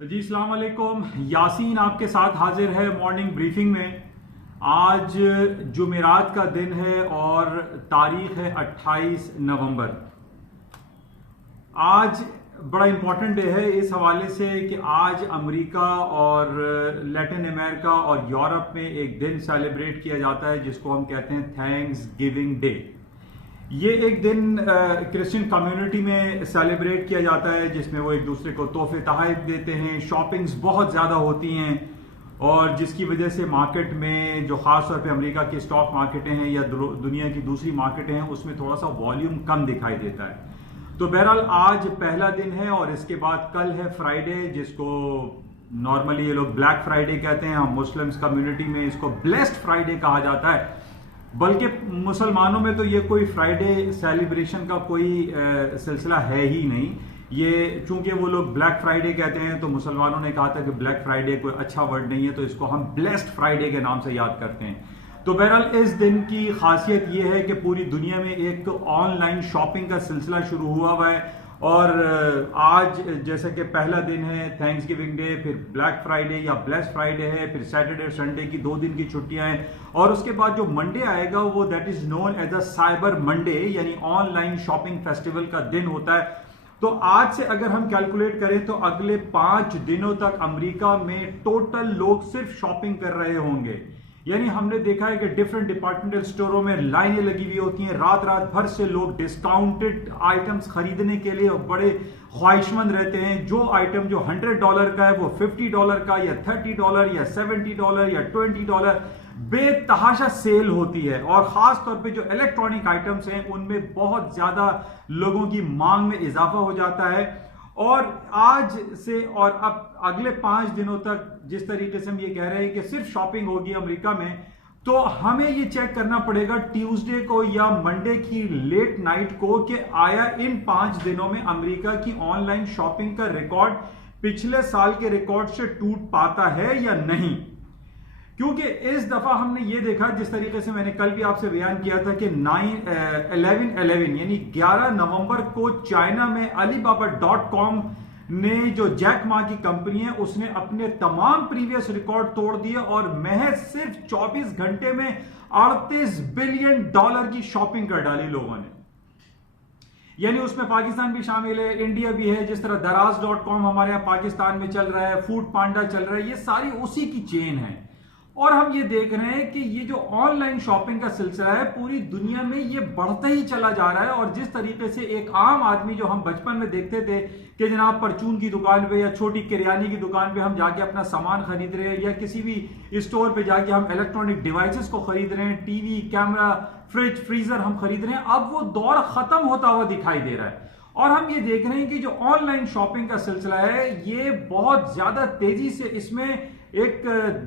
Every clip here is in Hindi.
जी अस्सलाम वालेकुम। यासीन आपके साथ हाजिर है मॉर्निंग ब्रीफिंग में। आज जुमेरात का दिन है और तारीख है 28 नवंबर। आज बड़ा इंपॉर्टेंट डे है इस हवाले से कि आज अमेरिका और लैटिन अमेरिका और यूरोप में एक दिन सेलिब्रेट किया जाता है जिसको हम कहते हैं थैंक्स गिविंग डे। ये एक दिन क्रिश्चियन कम्युनिटी में सेलिब्रेट किया जाता है जिसमें वो एक दूसरे को तोहफे तोहफे देते हैं। शॉपिंग्स बहुत ज़्यादा होती हैं और जिसकी वजह से मार्केट में जो ख़ास तौर पे अमेरिका की स्टॉक मार्केटें हैं या दुनिया की दूसरी मार्केटें हैं उसमें थोड़ा सा वॉल्यूम कम दिखाई देता है। तो बहरहाल आज पहला दिन है और इसके बाद कल है फ्राइडे, जिसको नॉर्मली ये लोग ब्लैक फ्राइडे कहते हैं। हम मुस्लिम्स कम्युनिटी में इसको ब्लेस्ड फ्राइडे कहा जाता है। बल्कि मुसलमानों में तो ये कोई फ्राइडे सेलिब्रेशन का कोई सिलसिला है ही नहीं। ये चूंकि वो लोग ब्लैक फ्राइडे कहते हैं तो मुसलमानों ने कहा था कि ब्लैक फ्राइडे कोई अच्छा वर्ड नहीं है, तो इसको हम ब्लेस्ड फ्राइडे के नाम से याद करते हैं। तो बहरहाल इस दिन की खासियत ये है कि पूरी दुनिया में एक ऑनलाइन शॉपिंग का सिलसिला शुरू हुआ है और आज जैसे कि पहला दिन है थैंक्स गिविंग डे, फिर ब्लैक फ्राइडे या ब्लेस्ड फ्राइडे है, फिर सैटरडे संडे की 2 दिन की छुट्टियां हैं और उसके बाद जो मंडे आएगा वो that is known as a cyber Monday, यानी ऑनलाइन शॉपिंग फेस्टिवल का दिन होता है। तो आज से अगर हम कैलकुलेट करें तो अगले 5 दिनों तक अमेरिका में टोटल लोग सिर्फ शॉपिंग कर रहे होंगे। यानी हमने देखा है कि डिफरेंट डिपार्टमेंटल स्टोरों में लाइनें लगी हुई होती हैं, रात रात भर से लोग डिस्काउंटेड आइटम्स खरीदने के लिए बड़े ख्वाहिशमंद रहते हैं। जो आइटम जो $100 का है वो $50 का या $30 या $70 या $20 बेतहाशा सेल होती है। और खास तौर पे जो इलेक्ट्रॉनिक आइटम्स हैं उनमें बहुत ज्यादा लोगों की मांग में इजाफा हो जाता है। और आज से और अब अगले 5 दिनों तक जिस तरीके से हम ये कह रहे हैं कि सिर्फ शॉपिंग होगी अमेरिका में, तो हमें ये चेक करना पड़ेगा ट्यूसडे को या मंडे की लेट नाइट को कि आया इन 5 दिनों में अमेरिका की ऑनलाइन शॉपिंग का रिकॉर्ड पिछले साल के रिकॉर्ड से टूट पाता है या नहीं। क्योंकि इस दफा हमने ये देखा, जिस तरीके से मैंने कल भी आपसे बयान किया था कि 11/11 यानी 11 नवंबर को चाइना में Alibaba.com ने जो जैक मा की कंपनी है उसने अपने तमाम प्रीवियस रिकॉर्ड तोड़ दिए और महज सिर्फ 24 घंटे में $38 बिलियन की शॉपिंग कर डाली लोगों ने। यानी उसमें पाकिस्तान भी शामिल है, इंडिया भी है। जिस तरह Daraz.com हमारे यहाँ पाकिस्तान में चल रहा है, फूड पांडा चल रहा है, ये सारी उसी की चेन है। और हम ये देख रहे हैं कि ये जो ऑनलाइन शॉपिंग का सिलसिला है पूरी दुनिया में ये बढ़ता ही चला जा रहा है। और जिस तरीके से एक आम आदमी जो हम बचपन में देखते थे कि जनाब परचून की दुकान पे या छोटी किराने की दुकान पे हम जाके अपना सामान खरीद रहे हैं या किसी भी स्टोर पे जाके हम इलेक्ट्रॉनिक डिवाइसेस को खरीद रहे हैं, टीवी, कैमरा, फ्रिज, फ्रीजर हम खरीद रहे हैं, अब वो दौर खत्म होता हुआ दिखाई दे रहा है। और हम ये देख रहे हैं कि जो ऑनलाइन शॉपिंग का सिलसिला है ये बहुत ज्यादा तेजी से, इसमें एक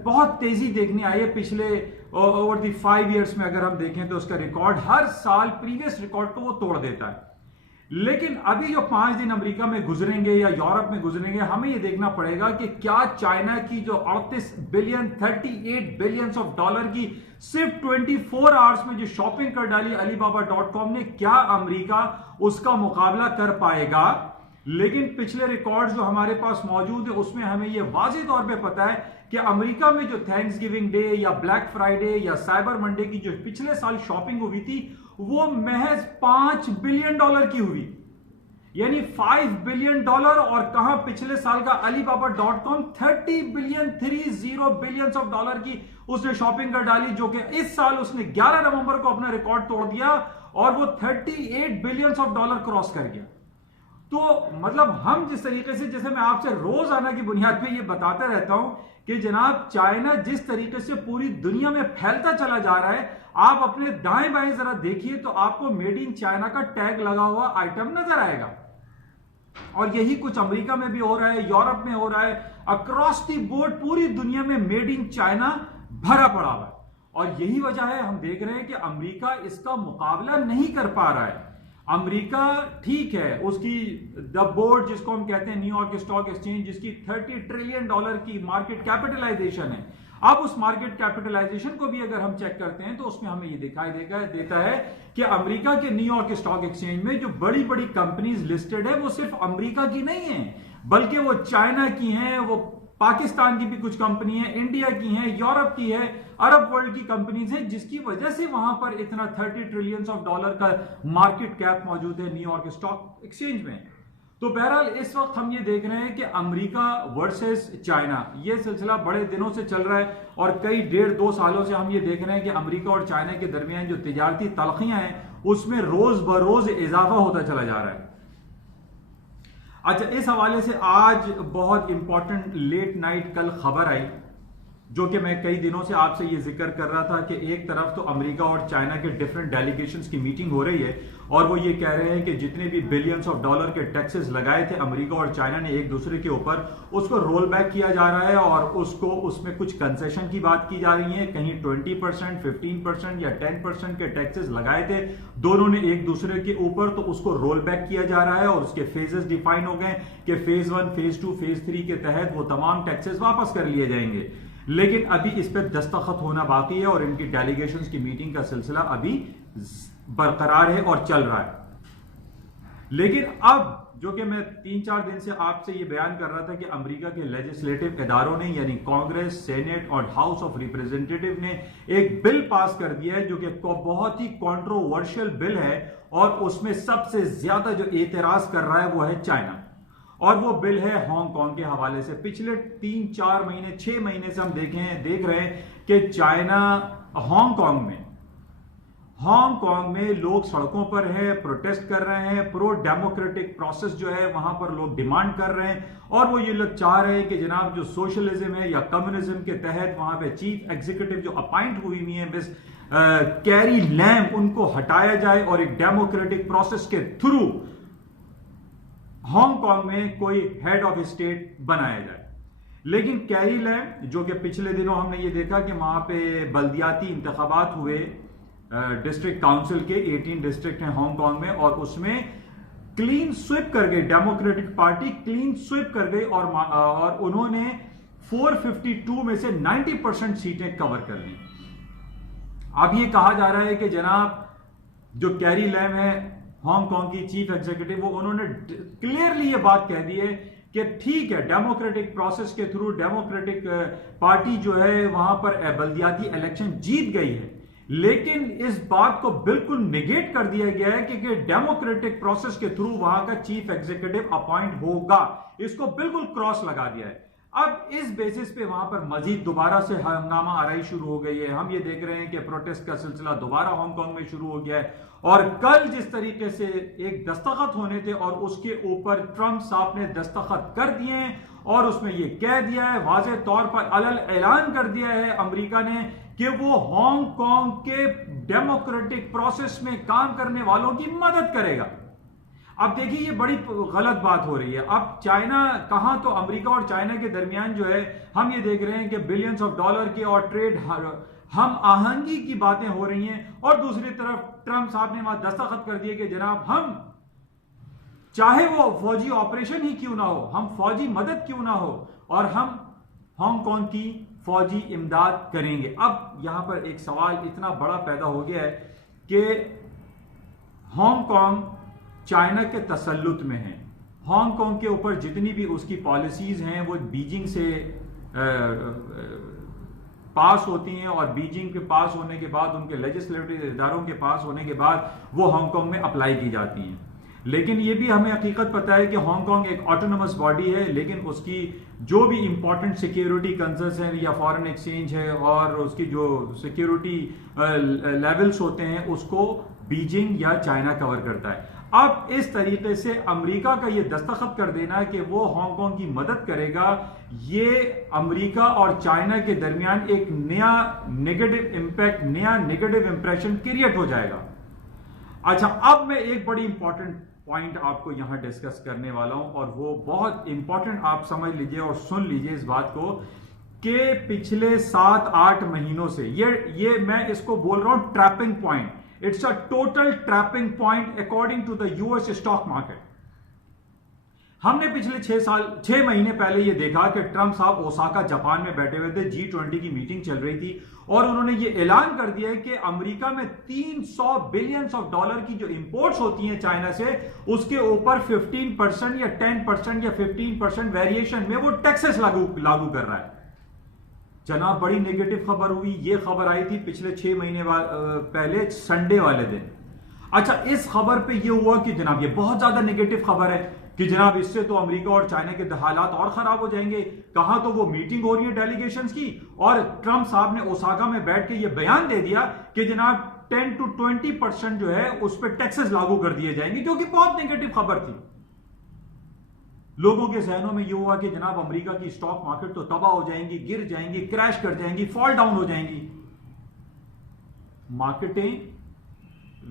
बहुत तेजी देखने आई है। पिछले ओवर दी 5 इयर्स में अगर हम देखें तो उसका रिकॉर्ड हर साल प्रीवियस रिकॉर्ड को वो तोड़ देता है। लेकिन अभी जो 5 दिन अमेरिका में गुजरेंगे या यूरोप में गुजरेंगे, हमें ये देखना पड़ेगा कि क्या चाइना की जो 38 बिलियन 38 बिलियंस ऑफ डॉलर की सिर्फ 24 आवर्स में जो शॉपिंग कर डाली Alibaba.com ने, क्या अमेरिका उसका मुकाबला कर पाएगा। लेकिन पिछले रिकॉर्ड जो हमारे पास मौजूद है उसमें हमें यह वाज़ेह तौर पे पता है कि अमेरिका में जो थैंक्स गिविंग डे या ब्लैक फ्राइडे या साइबर मंडे की जो पिछले साल शॉपिंग हुई थी वो महज $5 बिलियन की हुई, यानी $5 बिलियन। और कहां पिछले साल का Alibaba.com 30 बिलियन ऑफ डॉलर की उसने शॉपिंग कर डाली, जो कि इस साल उसने 11 नवंबर को अपना रिकॉर्ड तोड़ दिया और वो $38 बिलियन ऑफ डॉलर क्रॉस कर गया। तो मतलब हम जिस तरीके से, जैसे मैं आपसे रोजाना की बुनियाद पे ये बताता रहता हूं कि जनाब चाइना जिस तरीके से पूरी दुनिया में फैलता चला जा रहा है, आप अपने दाएं बाएं जरा देखिए तो आपको मेड इन चाइना का टैग लगा हुआ आइटम नजर आएगा। और यही कुछ अमेरिका में भी हो रहा है, यूरोप में हो रहा है, अक्रॉस दी बोर्ड पूरी दुनिया में मेड इन चाइना भरा पड़ा हुआ है। और यही वजह है हम देख रहे हैं कि अमेरिका इसका मुकाबला नहीं कर पा रहा है। अमेरिका ठीक है, उसकी द बोर्ड जिसको हम कहते हैं न्यूयॉर्क स्टॉक एक्सचेंज, जिसकी $30 ट्रिलियन की मार्केट कैपिटलाइजेशन है, अब उस मार्केट कैपिटलाइजेशन को भी अगर हम चेक करते हैं तो उसमें हमें ये दिखाई देता है कि अमेरिका के न्यूयॉर्क स्टॉक एक्सचेंज में जो बड़ी बड़ी कंपनीज लिस्टेड है वो सिर्फ अमेरिका की नहीं है, बल्कि वो चाइना की हैं, वो पाकिस्तान की भी कुछ कंपनी है, इंडिया की है, यूरोप की है, अरब वर्ल्ड की कंपनीज हैं, जिसकी वजह से वहां पर इतना $30 ट्रिलियन का मार्केट कैप मौजूद है न्यूयॉर्क स्टॉक एक्सचेंज में। तो बहरहाल इस वक्त हम ये देख रहे हैं कि अमेरिका वर्सेस चाइना, ये सिलसिला बड़े दिनों से चल रहा है और कई 1.5-2 सालों से हम ये देख रहे हैं कि अमेरिका और चाइना के दरमियान जो तिजारती तलखियां हैं उसमें रोज बरोज इजाफा होता चला जा रहा है। अच्छा, इस हवाले से आज बहुत इंपॉर्टेंट लेट नाइट कल खबर आई, जो कि मैं कई दिनों से आपसे ये जिक्र कर रहा था कि एक तरफ तो अमेरिका और चाइना के डिफरेंट डेलीगेशंस की मीटिंग हो रही है और वो ये कह रहे हैं कि जितने भी बिलियंस ऑफ डॉलर के टैक्सेस लगाए थे अमेरिका और चाइना ने एक दूसरे के ऊपर, उसको रोल बैक किया जा रहा है और उसको उसमें कुछ कंसेशन की बात की जा रही है। कहीं 20%, 15% या 10% के टैक्सेस लगाए थे दोनों ने एक दूसरे के ऊपर, तो उसको रोल बैक किया जा रहा है और उसके फेजेस डिफाइन हो गए कि फेज 1, फेज 2, फेज 3 के तहत वो तमाम टैक्सेस वापस कर लिए जाएंगे। लेकिन अभी इस पर दस्तखत होना बाकी है और इनकी डेलीगेशंस की मीटिंग का सिलसिला अभी बरकरार है और चल रहा है। लेकिन अब जो कि मैं 3-4 दिन से आपसे ये बयान कर रहा था कि अमेरिका के लेजिस्लेटिव इदारों ने यानी कांग्रेस, सेनेट और हाउस ऑफ रिप्रेजेंटेटिव ने एक बिल पास कर दिया है जो कि बहुत ही कंट्रोवर्शियल बिल है और उसमें सबसे ज्यादा जो एतराज कर रहा है वो है चाइना, और वो बिल है हांगकांग के हवाले से। पिछले 3-4 महीने 6 महीने से हम देख रहे हैं कि चाइना हांगकांग में लोग सड़कों पर हैं, प्रोटेस्ट कर रहे हैं, प्रो डेमोक्रेटिक प्रोसेस जो है वहां पर लोग डिमांड कर रहे हैं और वो ये लोग चाह रहे हैं कि जनाब जो सोशलिज्म है या कम्युनिज्म के तहत वहां पे चीफ एग्जीक्यूटिव जो अपॉइंट हुई हुई है मिस कैरी लैम, उनको हटाया जाए और एक डेमोक्रेटिक प्रोसेस के थ्रू हांगकांग में कोई हेड ऑफ स्टेट बनाया जाए। लेकिन कैरी लैम, जो कि पिछले दिनों हमने ये देखा कि वहां पे बल्दियाती इंतखाबात हुए डिस्ट्रिक्ट काउंसिल के, 18 डिस्ट्रिक्ट हैं हांगकांग में, और उसमें क्लीन स्वीप कर गई, डेमोक्रेटिक पार्टी क्लीन स्वीप कर गई और उन्होंने 452 में से 90% सीटें कवर कर ली। अब ये कहा जा रहा है कि जनाब जो कैरी लैम है हांगकांग की चीफ एग्जीक्यूटिव, वो उन्होंने क्लियरली ये बात कह दी है कि ठीक है, डेमोक्रेटिक प्रोसेस के थ्रू डेमोक्रेटिक पार्टी जो है वहां पर बल्दियाती इलेक्शन जीत गई है, लेकिन इस बात को बिल्कुल निगेट कर दिया गया है कि डेमोक्रेटिक प्रोसेस के थ्रू वहां का चीफ एग्जीक्यूटिव अपॉइंट होगा, इसको बिल्कुल क्रॉस लगा दिया है। अब इस बेसिस पे वहां पर मजीद दोबारा से हंगामा आराई शुरू हो गई है। हम ये देख रहे हैं कि प्रोटेस्ट का सिलसिला दोबारा हांगकांग में शुरू हो गया है और कल जिस तरीके से एक दस्तखत होने थे और उसके ऊपर ट्रंप साहब ने दस्तखत कर दिए हैं और उसमें यह कह दिया है, वाज़ेह तौर पर अलल ऐलान कर दिया है अमेरिका ने कि वो हांगकांग के डेमोक्रेटिक प्रोसेस में काम करने वालों की मदद करेगा। अब देखिए ये बड़ी गलत बात हो रही है। अब चाइना कहां, तो अमेरिका और चाइना के दरमियान जो है हम ये देख रहे हैं कि बिलियंस ऑफ डॉलर की और ट्रेड हम आहंगी की बातें हो रही हैं और दूसरी तरफ ट्रंप साहब ने वहां दस्तखत कर दिए कि जनाब हम चाहे वो फौजी ऑपरेशन ही क्यों ना हो, हम फौजी मदद क्यों ना हो, और हम हांगकांग की फौजी इमदाद करेंगे। अब यहां पर एक सवाल इतना बड़ा पैदा हो गया है कि हांगकांग चाइना के तसल्लुत में है, हांगकांग के ऊपर जितनी भी उसकी पॉलिसीज हैं वो बीजिंग से पास होती हैं और बीजिंग के पास होने के बाद, उनके लेजिस्लेटिव इदारों के पास होने के बाद वो हांगकांग में अप्लाई की जाती हैं। लेकिन ये भी हमें हकीकत पता है कि हांगकांग एक ऑटोनोमस बॉडी है, लेकिन उसकी जो भी इंपॉर्टेंट सिक्योरिटी कंसर्न्स हैं या फॉरेन एक्सचेंज है और उसकी जो सिक्योरिटी लेवल्स होते हैं उसको बीजिंग या चाइना कवर करता है। अब इस तरीके से अमेरिका का ये दस्तखत कर देना है कि वो हांगकांग की मदद करेगा, ये अमेरिका और चाइना के दरमियान एक नया नेगेटिव इंपैक्ट, नया नेगेटिव इंप्रेशन क्रिएट हो जाएगा। अच्छा, अब मैं एक बड़ी इंपॉर्टेंट पॉइंट आपको यहां डिस्कस करने वाला हूं और वो बहुत इंपॉर्टेंट, आप समझ लीजिए और सुन लीजिए इस बात को कि पिछले 7-8 महीनों से ये मैं इसको बोल रहा हूं trapping point. It's a total trapping point according to the US stock market. हमने पिछले 6 महीने पहले ये देखा कि ट्रंप साहब ओसाका जापान में बैठे हुए थे, G20 की मीटिंग चल रही थी और उन्होंने ये ऐलान कर दिया है कि अमेरिका में 300 बिलियंस ऑफ डॉलर की जो इंपोर्ट्स होती हैं चाइना से, उसके ऊपर 15% या 10% या 15% वेरिएशन में वो टैक्सेस लागू कर रहा है। जनाब बड़ी नेगेटिव खबर हुई। ये खबर आई थी पिछले 6 महीने पहले संडे वाले दिन। अच्छा, इस खबर पे ये हुआ कि जनाब ये बहुत ज्यादा नेगेटिव खबर है कि जनाब इससे तो अमेरिका और चाइना के हालात और खराब हो जाएंगे। कहां तो वो मीटिंग हो रही है डेलीगेशंस की और ट्रंप साहब ने ओसाका में बैठ के ये बयान दे दिया कि जनाब 10 to 20% जो है उस पर टैक्सेस लागू कर दिए जाएंगे, जो कि बहुत नेगेटिव खबर थी। लोगों के जहनों में यह हुआ कि जनाब अमेरिका की स्टॉक मार्केट तो तबाह हो जाएंगी, गिर जाएंगी, क्रैश कर जाएंगी, फॉल डाउन हो जाएंगी। मार्केटें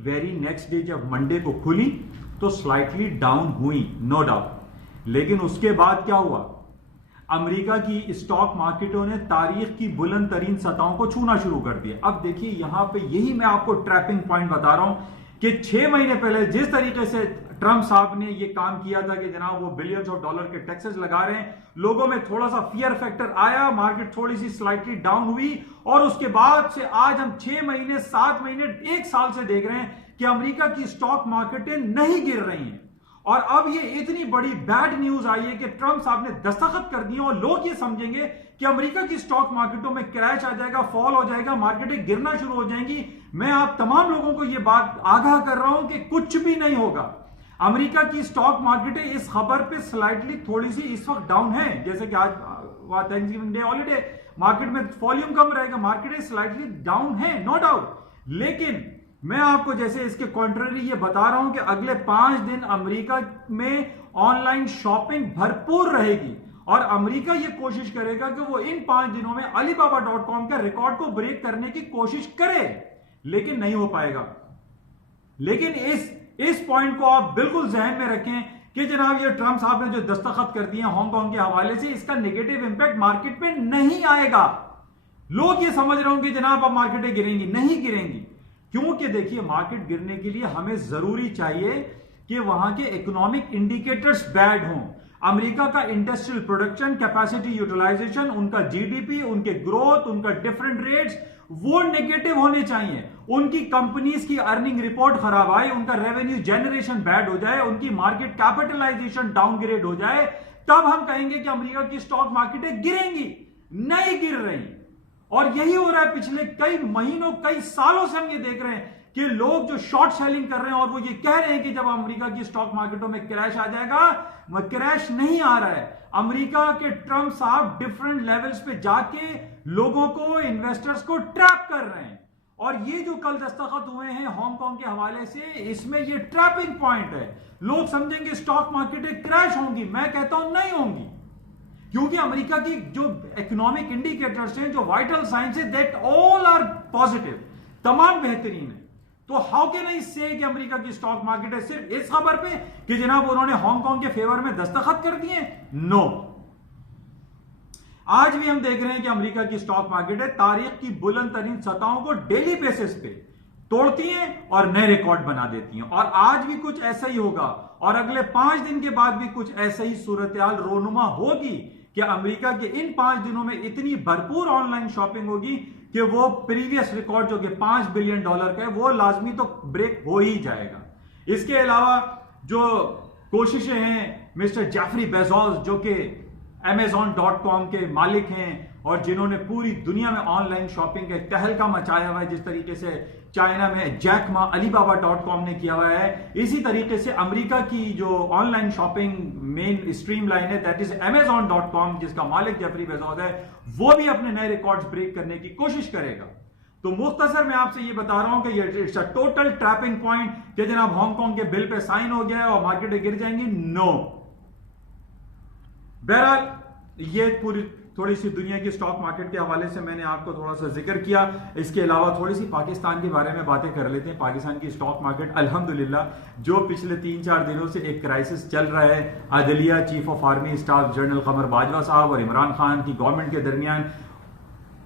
वेरी नेक्स्ट डे जब मंडे को खुली तो स्लाइटली डाउन हुई, नो डाउट, लेकिन उसके बाद क्या हुआ? अमेरिका की स्टॉक मार्केटों ने तारीख की बुलंद तरीन सतहों को छूना शुरू कर दिया। अब देखिए यहां पे यही मैं आपको ट्रैपिंग पॉइंट बता रहा हूं कि 6 महीने पहले जिस तरीके से ट्रंप साहब ने ये काम किया था कि जनाब वो बिलियंस ऑफ डॉलर के टैक्सेस लगा रहे हैं, लोगों में थोड़ा सा फियर फैक्टर आया, मार्केट थोड़ी सी स्लाइटली डाउन हुई और उसके बाद से आज हम 6 महीने, 7 महीने, 1 साल से देख रहे हैं कि अमेरिका की स्टॉक मार्केटें नहीं गिर रही हैं। और अब ये इतनी बड़ी बैड न्यूज आई है कि ट्रंप साहब ने दस्तखत कर दिए और लोग ये समझेंगे कि अमेरिका की स्टॉक मार्केटों में क्रैश आ जाएगा, फॉल हो जाएगा, मार्केटें गिरना शुरू हो जाएंगी। मैं आप तमाम लोगों को यह बात आगाह कर रहा हूं कि कुछ भी नहीं होगा। अमेरिका की स्टॉक मार्केटें इस खबर पे स्लाइटली थोड़ी सी इस वक्त डाउन है, जैसे कि आज थैंक्सगिविंग डे हॉलीडे, मार्केट में वॉल्यूम कम रहेगा, मार्केटें स्लाइटली डाउन है, नो डाउट। लेकिन मैं आपको जैसे इसके कॉन्ट्ररी ये बता रहा हूं कि अगले 5 दिन अमेरिका में ऑनलाइन शॉपिंग भरपूर रहेगी और अमेरिका ये कोशिश करेगा कि वो इन 5 दिनों में Alibaba.com के रिकॉर्ड को ब्रेक करने की कोशिश करे, लेकिन नहीं हो पाएगा। लेकिन इस पॉइंट को आप बिल्कुल जहन में रखें कि जनाब ये ट्रंप साहब ने जो दस्तखत कर दिए हांगकांग के हवाले से, इसका नेगेटिव इंपैक्ट मार्केट पे नहीं आएगा। लोग ये समझ रहे होंगे कि जनाब अब मार्केटें गिरेंगी, नहीं गिरेंगी, क्योंकि देखिए मार्केट गिरने के लिए हमें जरूरी चाहिए कि वहां के इकोनॉमिक इंडिकेटर्स बैड हों। अमेरिका का इंडस्ट्रियल प्रोडक्शन, कैपेसिटी यूटिलाइजेशन, उनका जीडीपी, उनके ग्रोथ, उनका डिफरेंट रेट्स वो नेगेटिव होने चाहिए। उनकी कंपनीज की अर्निंग रिपोर्ट खराब आए, उनका रेवेन्यू जनरेशन बैड हो जाए, उनकी मार्केट कैपिटलाइजेशन डाउनग्रेड हो जाए, तब हम कहेंगे कि अमेरिका की स्टॉक मार्केटें गिरेंगी। नहीं गिर रही और यही हो रहा है। पिछले कई महीनों, कई सालों से हम ये देख रहे हैं कि लोग जो शॉर्ट सेलिंग कर रहे हैं और वो ये कह रहे हैं कि जब अमेरिका की स्टॉक मार्केटों में क्रैश आ जाएगा, वह क्रैश नहीं आ रहा है। अमेरिका के ट्रंप साहब डिफरेंट लेवल्स पे जाके लोगों को, इन्वेस्टर्स को ट्रैप कर रहे हैं और ये जो कल दस्तखत हुए हैं हांगकांग के हवाले से, इसमें ये ट्रैपिंग पॉइंट है। लोग समझेंगे स्टॉक मार्केटें क्रैश होंगी, मैं कहता हूं नहीं होंगी, क्योंकि अमेरिका की जो इकोनॉमिक इंडिकेटर्स हैं, जो वाइटल साइंस है, दैट ऑल आर पॉजिटिव, तमाम बेहतरीन है। तो हाउ कैन आई से कि अमेरिका की स्टॉक मार्केट है सिर्फ इस खबर पे कि जनाब उन्होंने हांगकांग के फेवर में दस्तखत कर दिए? नो। आज भी हम देख रहे हैं कि अमेरिका की स्टॉक मार्केट है तारीख की बुलंद तरीन सतहों को डेली बेसिस पे तोड़ती हैं और नए रिकॉर्ड बना देती हैं, और आज भी कुछ ऐसा ही होगा और अगले 5 दिन के बाद भी कुछ ऐसा ही सूरत-ए-हाल रोनुमा होगी कि अमेरिका के इन 5 दिनों में इतनी भरपूर ऑनलाइन शॉपिंग होगी कि वो प्रीवियस रिकॉर्ड जो कि $5 बिलियन का है वो लाजमी तो ब्रेक हो ही जाएगा। इसके अलावा जो कोशिशें हैं मिस्टर जेफरी बेजोस, जो कि Amazon.com के मालिक हैं और जिन्होंने पूरी दुनिया में ऑनलाइन शॉपिंग का तहलका मचाया हुआ है, जिस तरीके से चाइना में जैक मा Alibaba.com ने किया हुआ है, इसी तरीके से अमेरिका की जो online shopping main stream line है, दैट इज Amazon.com, जिसका मालिक जेफरी बेजोस है, वो भी अपने नए रिकॉर्ड्स ब्रेक करने की कोशिश करेगा। तो मुख्तसर मैं आपसे ये बता रहा हूं कि ये it's a total trapping point कि जनाब हांगकांग के बिल पे साइन हो गया और मार्केटें गिर जाएंगी, नो। बहरहाल ये पूरी थोड़ी सी दुनिया की स्टॉक मार्केट के हवाले से मैंने आपको थोड़ा सा जिक्र किया। इसके अलावा थोड़ी सी पाकिस्तान के बारे में बातें कर लेते हैं। पाकिस्तान की स्टॉक मार्केट अल्हम्दुलिल्लाह जो पिछले 3-4 दिनों से एक क्राइसिस चल रहा है, अदलिया chief of army staff general Qamar Bajwa साहब और इमरान खान की गवर्नमेंट के दरमियान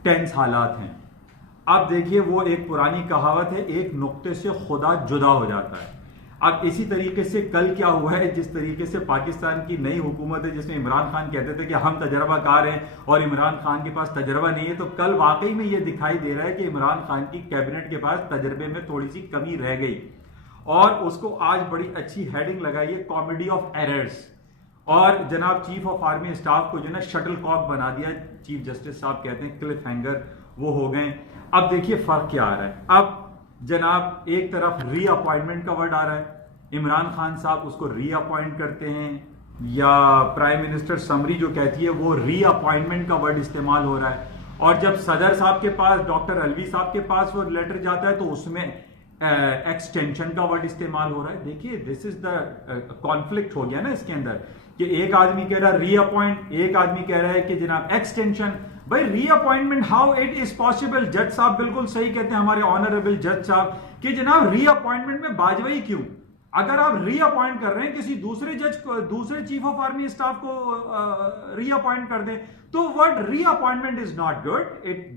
टेंस हालात हैं। अब देखिए वो एक पुरानी कहावत है, एक नुक्ते से खुदा जुदा हो जाता है। अब इसी तरीके से कल क्या हुआ है, जिस तरीके से पाकिस्तान की नई हुकूमत है जिसमें इमरान खान कहते थे कि हम तजर्बाकार हैं और इमरान खान के पास तजर्बा नहीं है, तो कल वाकई में यह दिखाई दे रहा है कि इमरान खान की कैबिनेट के पास तजर्बे में थोड़ी सी कमी रह गई और उसको आज बड़ी अच्छी हेडिंग लगाई है, कॉमेडी ऑफ एरर्स। और जनाब चीफ ऑफ आर्मी स्टाफ को जो ना शटल कॉक बना दिया, चीफ जस्टिस साहब कहते हैं क्लिफ हैंगर वो हो गए। अब देखिए फर्क क्या आ रहा है। अब जनाब एक तरफ रीअपॉइंटमेंट का वर्ड आ रहा है, इमरान खान साहब उसको रीअपॉइंट करते हैं, या प्राइम मिनिस्टर समरी जो कहती है वो रीअपॉइंटमेंट का वर्ड इस्तेमाल हो रहा है। और जब सदर साहब के पास, डॉक्टर अलवी साहब के पास वो लेटर जाता है तो उसमें एक्सटेंशन का वर्ड इस्तेमाल हो रहा है। देखिए दिस इज द कॉन्फ्लिक्ट हो गया ना इसके अंदर, कि एक आदमी कह रहा है रीअपॉइंट, एक आदमी कह रहा है कि जनाब एक्सटेंशन। भाई reappointment how it is possible? जज साहब बिल्कुल सही कहते हैं हमारे ऑनरेबल जज साहब कि जनाब रीअपॉइंटमेंट में बाजवाई क्यों? अगर आप रीअपॉइंट कर रहे हैं किसी दूसरे जज को, दूसरे चीफ ऑफ आर्मी स्टाफ को रीअपॉइंट कर दें, तो word reappointment is not good.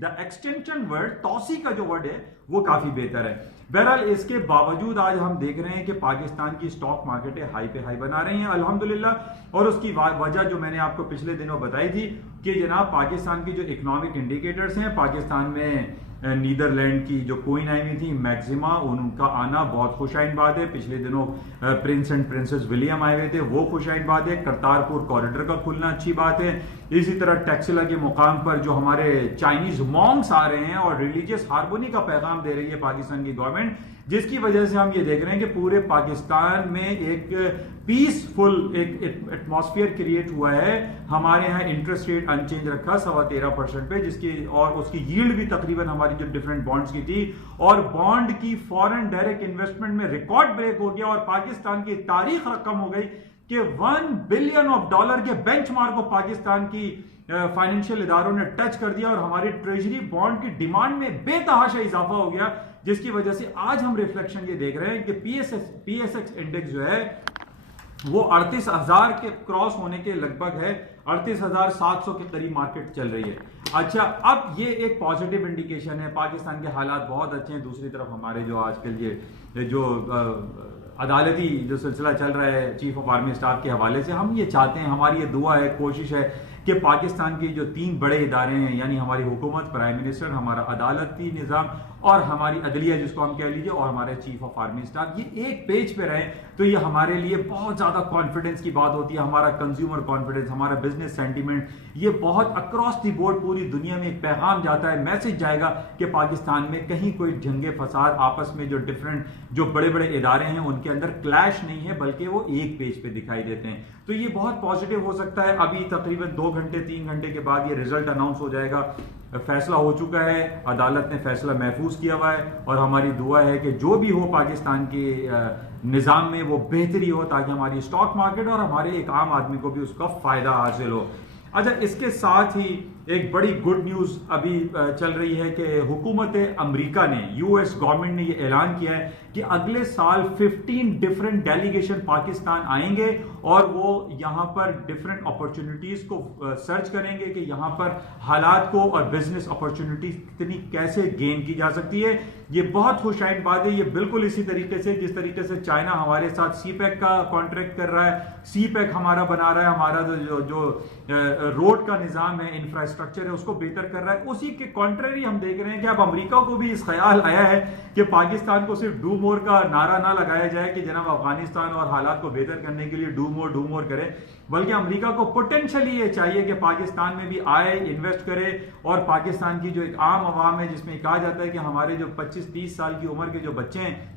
The extension word, तौसी का जो वर्ड है वो काफी बेहतर है। बहरहाल इसके बावजूद आज हम देख रहे हैं कि पाकिस्तान की स्टॉक मार्केटें हाई पे हाई बना रही हैं अल्हम्दुलिल्लाह। और उसकी वजह जो मैंने आपको पिछले दिनों बताई थी कि जनाब पाकिस्तान की जो इकोनॉमिक इंडिकेटर्स हैं, पाकिस्तान में नीदरलैंड की जो कोइन आई हुई थी मैक्सिमा, उनका आना बहुत खुशाइन बात है। पिछले दिनों प्रिंस एंड प्रिंसेस विलियम आए हुए थे, वो खुशाइन बात है। करतारपुर कॉरिडोर का खुलना अच्छी बात है। इसी तरह टैक्सिला के मुकाम पर जो हमारे चाइनीज मॉन्क्स आ रहे हैं और रिलीजियस हार्मोनी का पैगाम दे रही है पाकिस्तान की गवर्नमेंट, जिसकी वजह से हम ये देख रहे हैं कि पूरे पाकिस्तान में एक पीसफुल एक एटमॉस्फेयर क्रिएट हुआ है। हमारे यहाँ इंटरेस्ट रेट अनचेंज रखा 13.25% पे, जिसकी और उसकी यील्ड भी तकरीबन हमारी जो डिफरेंट बॉन्ड्स की थी, और बॉन्ड की फॉरेन डायरेक्ट इन्वेस्टमेंट में रिकॉर्ड ब्रेक हो गया और पाकिस्तान की तारीख रकम हो गई कि $1 बिलियन के बेंचमार्क को पाकिस्तान की फाइनेंशियल इदारों ने टच कर दिया और हमारी ट्रेजरी बॉन्ड की डिमांड में बेतहाशा इजाफा हो गया, जिसकी वजह से आज हम रिफ्लेक्शन ये देख रहे हैं कि पीएसएक्स इंडेक्स जो है वो 38,000 के क्रॉस होने के लगभग है, 38,700 के करीब मार्केट चल रही है। अच्छा, अब ये एक पॉजिटिव इंडिकेशन है, पाकिस्तान के हालात बहुत अच्छे हैं। दूसरी तरफ हमारे जो आजकल ये जो अदालती जो सिलसिला चल रहा है चीफ ऑफ आर्मी स्टाफ के हवाले से, हम ये चाहते हैं, हमारी ये दुआ है, कोशिश है कि पाकिस्तान के जो 3 बड़े इदारे हैं, यानी हमारी हुकूमत, प्राइम मिनिस्टर, हमारा अदालती निज़ाम और हमारी अदलिया जिसको हम कह लीजिए, और हमारे चीफ ऑफ आर्मी स्टाफ, ये एक पेज पे रहे तो ये हमारे लिए बहुत ज्यादा कॉन्फिडेंस की बात होती है। हमारा कंज्यूमर कॉन्फिडेंस, हमारा बिजनेस सेंटीमेंट, ये बहुत अक्रॉस द बोर्ड पूरी दुनिया में एक पैगाम जाता है, मैसेज जाएगा कि पाकिस्तान में कहीं कोई जंगे फसाद, आपस में जो डिफरेंट जो बड़े बड़े इदारे हैं उनके अंदर क्लैश नहीं है, बल्कि वो एक पेज पे दिखाई देते हैं। तो ये बहुत पॉजिटिव हो सकता है। अभी तकरीबन 2 घंटे 3 घंटे के बाद ये रिजल्ट अनाउंस हो जाएगा। फैसला हो चुका है, अदालत ने फैसला महफूज किया हुआ है और हमारी दुआ है कि जो भी हो पाकिस्तान के निज़ाम में वो बेहतरी हो, ताकि हमारी स्टॉक मार्केट और हमारे एक आम आदमी को भी उसका फायदा हासिल हो। अच्छा, इसके साथ ही एक बड़ी गुड न्यूज अभी चल रही है कि हुकूमत अमेरिका ने, यूएस गवर्नमेंट ने ये ऐलान किया है कि अगले साल 15 डिफरेंट डेलीगेशन पाकिस्तान आएंगे और वो यहाँ पर डिफरेंट अपॉर्चुनिटीज को सर्च करेंगे कि यहाँ पर हालात को और बिजनेस अपॉर्चुनिटीज कितनी कैसे गेन की जा सकती है। ये बहुत खुशाइन बात है। ये बिल्कुल इसी तरीके से जिस तरीके से चाइना हमारे साथ सीपैक का कॉन्ट्रैक्ट कर रहा है, सीपैक हमारा बना रहा है, हमारा जो रोड का निजाम है, इंफ्रास्ट्रक्चर है, उसको बेहतर कर रहा है, उसी के कॉन्ट्ररी हम देख रहे हैं कि अब अमेरिका को भी इस ख्याल आया है कि पाकिस्तान को सिर्फ डू मोर का नारा ना लगाया जाए कि जनाब अफगानिस्तान और हालात को बेहतर करने के लिए डू मोर करें, बल्कि अमेरिका को पोटेंशियली ये चाहिए कि पाकिस्तान में भी आए, इन्वेस्ट करे और पाकिस्तान की जो एक आम आवाम है, जिसमें कहा जाता है कि हमारे जो 25-30 साल की उम्र के जो बच्चे हैं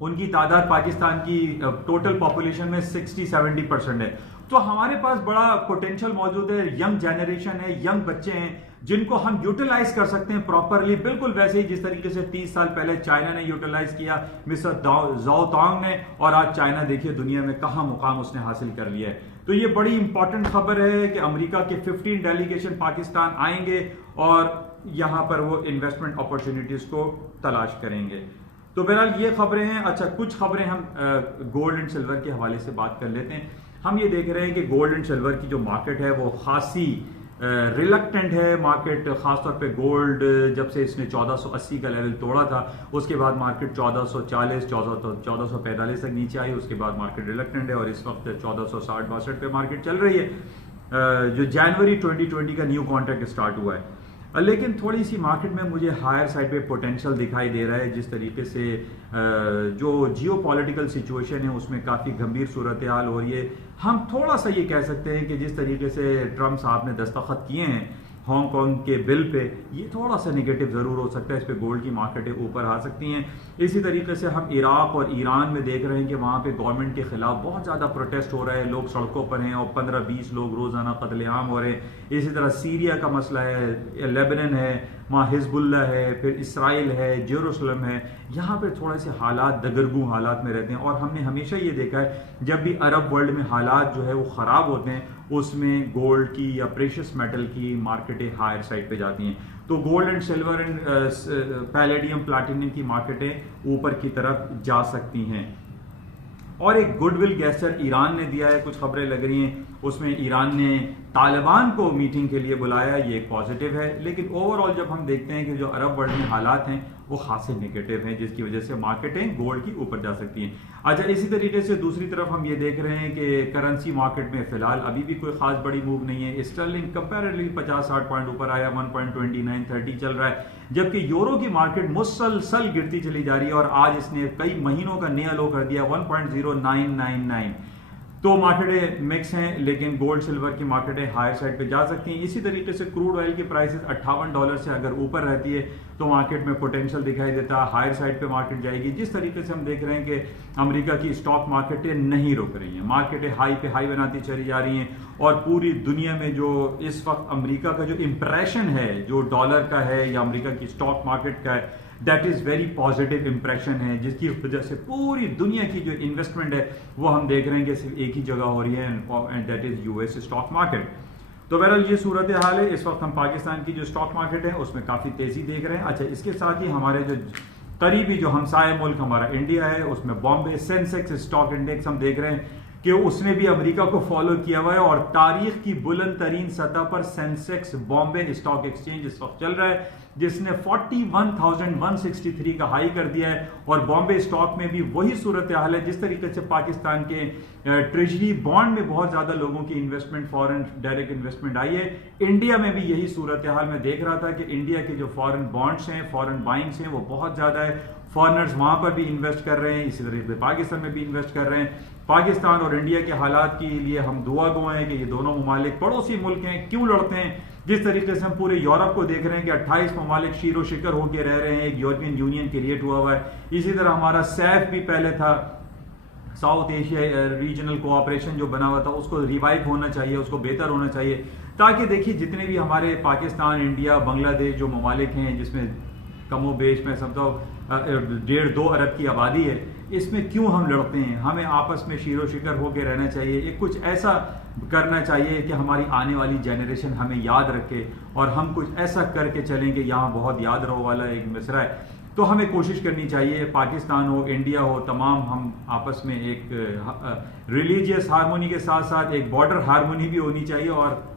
उनकी तादाद पाकिस्तान की टोटल पॉपुलेशन में 60-70% है, तो हमारे पास बड़ा पोटेंशियल मौजूद है। यंग जनरेशन है, यंग बच्चे हैं जिनको हम यूटिलाइज कर सकते हैं प्रॉपरली, बिल्कुल वैसे ही जिस तरीके से 30 साल पहले चाइना ने यूटिलाइज किया, मिस्टर जाओ तांग ने, और आज चाइना देखिए दुनिया में कहां मुकाम उसने हासिल कर लिया है। तो ये बड़ी इंपॉर्टेंट खबर है कि अमेरिका के 15 डेलीगेशन पाकिस्तान आएंगे और यहां पर वो इन्वेस्टमेंट अपॉर्चुनिटीज को तलाश करेंगे। तो बहरहाल ये खबरें हैं। अच्छा, कुछ खबरें हम गोल्ड एंड सिल्वर के हवाले से बात कर लेते हैं। हम ये देख रहे हैं कि गोल्ड एंड सिल्वर की जो मार्केट है वो खासी रिलक्टेंट है मार्केट, खासतौर पे गोल्ड जब से इसने 1480 का लेवल तोड़ा था उसके बाद मार्केट 1440 1445 तक नीचे आई, उसके बाद मार्केट रिलक्टेंट है और इस वक्त 1460-62 पे मार्केट चल रही है जो जनवरी 2020 का न्यू कॉन्ट्रैक्ट स्टार्ट हुआ है। लेकिन थोड़ी सी मार्केट में मुझे हायर साइड पे पोटेंशियल दिखाई दे रहा है, जिस तरीके से जो जियो पॉलिटिकल सिचुएशन है उसमें काफ़ी गंभीर सूरत हाल हो रही है। हम थोड़ा सा ये कह सकते हैं कि जिस तरीके से ट्रम्प साहब ने दस्तखत किए हैं हांगकांग के बिल पे, ये थोड़ा सा नेगेटिव ज़रूर हो सकता है, इस पे गोल्ड की मार्केटें ऊपर आ सकती हैं। इसी तरीके से हम इराक और ईरान में देख रहे हैं कि वहाँ पे गवर्नमेंट के खिलाफ बहुत ज़्यादा प्रोटेस्ट हो रहा है, लोग सड़कों पर हैं और 15-20 लोग रोज़ाना कत्लेआम हो रहे हैं। इसी तरह सीरिया का मसला है, लेबनान है, वहाँ हिजबुल्लाह है, फिर इसराइल है, जेरूसलम है, यहाँ पे थोड़े से हालात दगरगू हालात में रहते हैं। और हमने हमेशा ये देखा है जब भी अरब वर्ल्ड में हालात जो है वो ख़राब होते हैं उसमें गोल्ड की या प्रेशियस मेटल की मार्केटें हायर साइड पे जाती हैं। तो gold and silver and palladium platinum की मार्केटें ऊपर की तरफ जा सकती हैं। और एक गुडविल गेस्चर ईरान ने दिया है, कुछ खबरें लग रही हैं उसमें ईरान ने तालिबान को मीटिंग के लिए बुलाया, ये एक पॉजिटिव है। लेकिन ओवरऑल जब हम देखते हैं कि जो अरब वर्ल्ड में हालात हैं वो खासे नेगेटिव हैं, जिसकी वजह से मार्केटें गोल्ड की ऊपर जा सकती हैं। अच्छा, इसी तरीके से दूसरी तरफ हम ये देख रहे हैं कि करेंसी मार्केट में फिलहाल अभी भी कोई खास बड़ी मूव नहीं है। स्टर्लिंग कंपैरेटिवली 50-60 पॉइंट ऊपर आया, 1.2930 चल रहा है, जबकि यूरो की मार्केट मुसलसल गिरती चली जा रही है और आज इसने कई महीनों का नया लो कर दिया 1.0999। तो मार्केटें मिक्स हैं, लेकिन गोल्ड सिल्वर की मार्केटें हायर साइड पे जा सकती हैं। इसी तरीके से क्रूड ऑयल की प्राइसेस $58 से अगर ऊपर रहती है तो मार्केट में पोटेंशियल दिखाई देता है, हायर साइड पे मार्केट जाएगी। जिस तरीके से हम देख रहे हैं कि अमेरिका की स्टॉक मार्केटें नहीं रुक रही हैं, मार्केटें हाई पे हाई बनाती चली जा रही हैं और पूरी दुनिया में जो इस वक्त अमेरिका का जो इंप्रेशन है जो डॉलर का है या अमेरिका की स्टॉक मार्केट का है, that is very positive impression है, जिसकी वजह से पूरी दुनिया की जो इन्वेस्टमेंट है वो हम देख रहे हैं कि सिर्फ एक ही जगह हो रही है and that is US stock market. तो बहरहाल ये सूरत हाल है। इस वक्त हम पाकिस्तान की जो स्टॉक मार्केट है उसमें काफी तेजी देख रहे हैं। अच्छा, इसके साथ ही हमारे जो करीबी जो हमसाया मुल्क हमारा इंडिया है उसमें बॉम्बे सेंसेक्स स्टॉक इंडेक्स हम देख रहे हैं कि उसने भी अमेरिका को फॉलो किया हुआ है और तारीख की बुलंद तरीन सतह पर सेंसेक्स बॉम्बे स्टॉक एक्सचेंज इस वक्त चल रहा है, जिसने 41,163 का हाई कर दिया है। और बॉम्बे स्टॉक में भी वही सूरत हाल है, जिस तरीके से पाकिस्तान के ट्रेजरी बॉन्ड में बहुत ज्यादा लोगों की इन्वेस्टमेंट, फॉरेन डायरेक्ट इन्वेस्टमेंट आई है, इंडिया में भी यही सूरत हाल में देख रहा था कि इंडिया के जो फॉरेन बॉन्ड्स हैं, फॉरेन बाइंग्स हैं वो बहुत ज्यादा है, फॉरेनर्स वहां पर भी इन्वेस्ट कर रहे हैं, इसी तरीके से पाकिस्तान में भी इन्वेस्ट कर रहे हैं। पाकिस्तान और इंडिया के हालात के लिए हम दुआ गो हैं कि ये दोनों ममालिक पड़ोसी मुल्क हैं, क्यों लड़ते हैं। जिस तरीके से हम पूरे यूरोप को देख रहे हैं कि 28 ममालिक शीरो शिकर होकर रह रहे हैं, एक यूरोपियन यूनियन क्रिएट हुआ हुआ है। इसी तरह हमारा सैफ भी पहले था, साउथ एशिया रीजनल कोऑपरेशन जो बना हुआ था, उसको रिवाइव होना चाहिए, उसको बेहतर होना चाहिए, ताकि देखिए जितने भी हमारे पाकिस्तान, इंडिया, बांग्लादेश जो ममालिक हैं जिसमें कमो बेश में समझो 1.5-2 अरब की आबादी है, इसमें क्यों हम लड़ते हैं। हमें आपस में शीरो शिकर होकर रहना चाहिए, एक कुछ ऐसा करना चाहिए कि हमारी आने वाली जनरेशन हमें याद रखे और हम कुछ ऐसा करके चलें कि यहाँ बहुत याद रहो वाला एक मिसरा है। तो हमें कोशिश करनी चाहिए, पाकिस्तान हो, इंडिया हो, तमाम हम आपस में एक रिलीजियस हारमोनी के साथ साथ एक बॉर्डर हारमोनी भी होनी चाहिए। और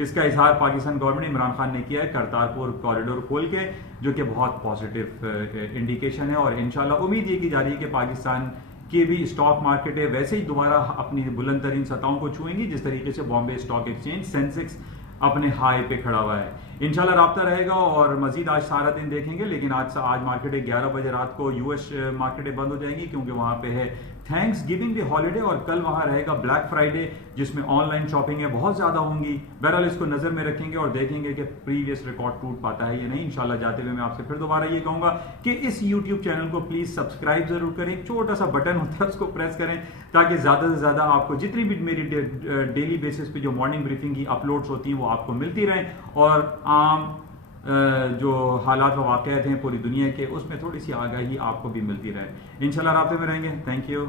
इसका इजहार पाकिस्तान गवर्नमेंट इमरान खान ने किया है करतारपुर कॉरिडोर खोल के, जो कि बहुत पॉजिटिव इंडिकेशन है। और इंशाल्लाह उम्मीद ये की जा रही है कि पाकिस्तान की भी स्टॉक मार्केटें वैसे ही दोबारा अपनी बुलंद तरीन सतहों को छुएंगी, जिस तरीके से बॉम्बे स्टॉक एक्सचेंज सेंसेक्स अपने हाई पे खड़ा हुआ है। इंशाल्लाह राब्ता रहेगा और मजीद आज सारा दिन देखेंगे, लेकिन आज मार्केटें 11 बजे रात को यूएस मार्केटें बंद हो जाएंगी, क्योंकि वहां पे है थैंक्स गिविंग डे हॉलीडे और कल वहां रहेगा ब्लैक फ्राइडे, जिसमें ऑनलाइन शॉपिंगें बहुत ज्यादा होंगी। बहरहाल इसको नजर में रखेंगे और देखेंगे कि प्रीवियस रिकॉर्ड टूट पाता है या नहीं। इंशाल्लाह जाते हुए मैं आपसे फिर दोबारा ये कहूंगा कि इस यूट्यूब चैनल को प्लीज सब्सक्राइब जरूर करें, एक छोटा सा बटन होता है उसको प्रेस करें, ताकि ज्यादा से ज्यादा आपको जितनी भी मेरी डेली बेसिस पे जो मॉर्निंग ब्रीफिंग की अपलोड्स होती हैं वो आपको मिलती रहें और आम जो हालात व वाक़यात हैं पूरी दुनिया के, उसमें थोड़ी सी आगाही आपको भी मिलती रहे। इंशाल्लाह राब्ते में रहेंगे। Thank you.